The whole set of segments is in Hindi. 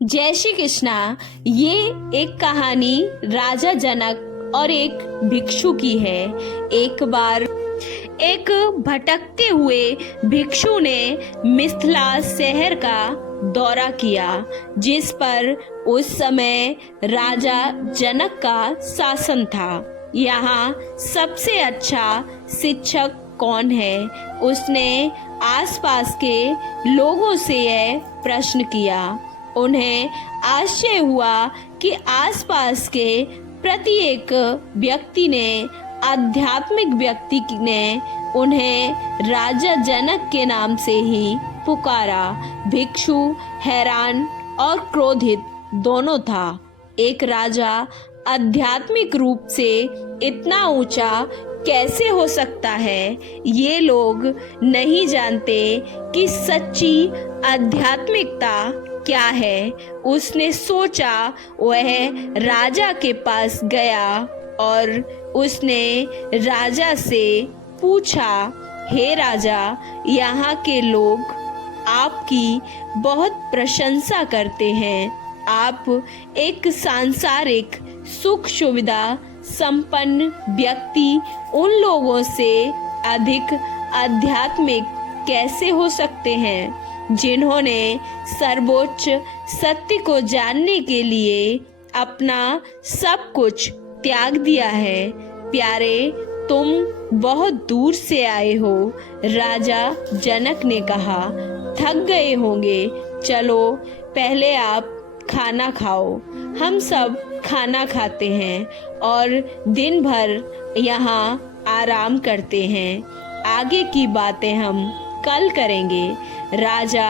जय श्री कृष्णा। ये एक कहानी राजा जनक और एक भिक्षु की है। एक बार एक भटकते हुए भिक्षु ने मिथिला शहर का दौरा किया, जिस पर उस समय राजा जनक का शासन था। यहाँ सबसे अच्छा शिक्षक कौन है? उसने आसपास के लोगों से यह प्रश्न किया। उन्हें आश्चर्य हुआ कि आसपास के प्रत्येक व्यक्ति ने, आध्यात्मिक व्यक्ति ने उन्हें राजा जनक के नाम से ही पुकारा। भिक्षु हैरान और क्रोधित दोनों था। एक राजा आध्यात्मिक रूप से इतना ऊंचा कैसे हो सकता है? ये लोग नहीं जानते कि सच्ची आध्यात्मिकता क्या है। उसने सोचा। वह राजा के पास गया और उसने राजा से पूछा, हे राजा, यहाँ के लोग आपकी बहुत प्रशंसा करते हैं। आप एक सांसारिक सुख सुविधा संपन्न व्यक्ति उन लोगों से अधिक आध्यात्मिक कैसे हो सकते हैं, जिन्होंने सर्वोच्च सत्य को जानने के लिए अपना सब कुछ त्याग दिया है। प्यारे, तुम बहुत दूर से आए हो। राजा जनक ने कहा, थक गए होंगे, चलो पहले आप खाना खाओ। हम सब खाना खाते हैं और दिन भर यहाँ आराम करते हैं। आगे की बातें हम कल करेंगे। राजा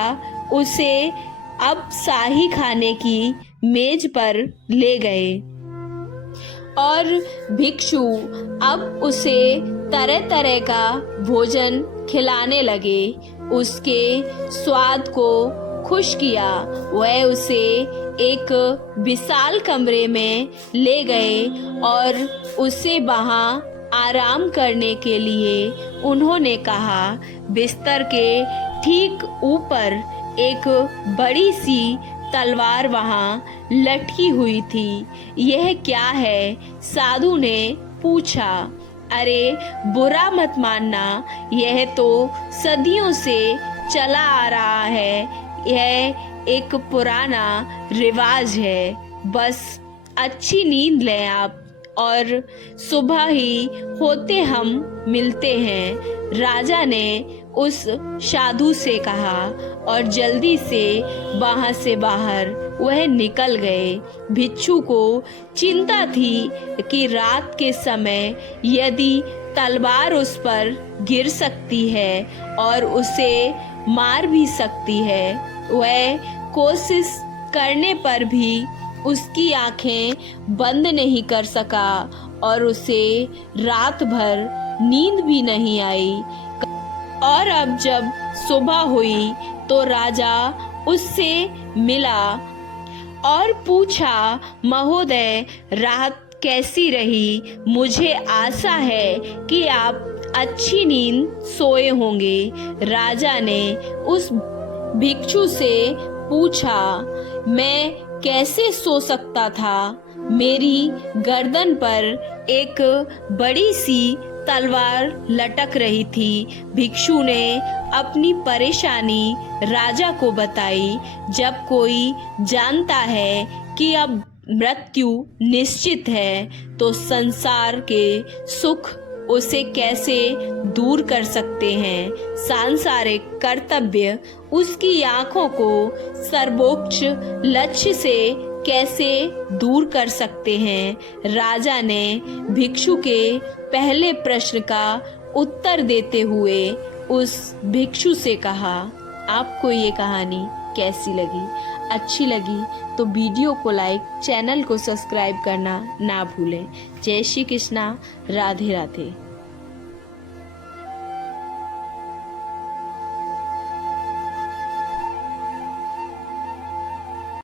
उसे अब शाही खाने की मेज पर ले गए और भिक्षु अब उसे तरह तरह का भोजन खिलाने लगे। उसके स्वाद को खुश किया। वह उसे एक विशाल कमरे में ले गए और उसे वहां आराम करने के लिए उन्होंने कहा। बिस्तर के ठीक ऊपर एक बड़ी सी तलवार वहां लटकी हुई थी। यह क्या है? साधु ने पूछा। अरे बुरा मत मानना, यह तो सदियों से चला आ रहा है। यह एक पुराना रिवाज है। बस अच्छी नींद लें आप और सुबह ही होते हम मिलते हैं। राजा ने उस साधु से कहा और जल्दी से वहां से बाहर वह निकल गए। भिक्षु को चिंता थी कि रात के समय यदि तलवार उस पर गिर सकती है और उसे मार भी सकती है। वह कोशिश करने पर भी उसकी आंखें बंद नहीं कर सका और उसे रात भर नींद भी नहीं आई। और अब जब सुबह हुई तो राजा उससे मिला और पूछा, महोदय, रात कैसी रही? मुझे आशा है कि आप अच्छी नींद सोए होंगे। राजा ने उस भिक्षु से पूछा, मैं कैसे सो सकता था? मेरी गर्दन पर एक बड़ी सी तलवार लटक रही थी। भिक्षु ने अपनी परेशानी राजा को बताई। जब कोई जानता है कि अब मृत्यु निश्चित है तो संसार के सुख उसे कैसे दूर कर सकते हैं? सांसारिक कर्तव्य उसकी आंखों को सर्वोच्च लक्ष्य से कैसे दूर कर सकते हैं? राजा ने भिक्षु के पहले प्रश्न का उत्तर देते हुए उस भिक्षु से कहा, आपको ये कहानी कैसी लगी? अच्छी लगी तो वीडियो को लाइक, चैनल को सब्सक्राइब करना ना भूलें। जय श्री कृष्णा। राधे राधे।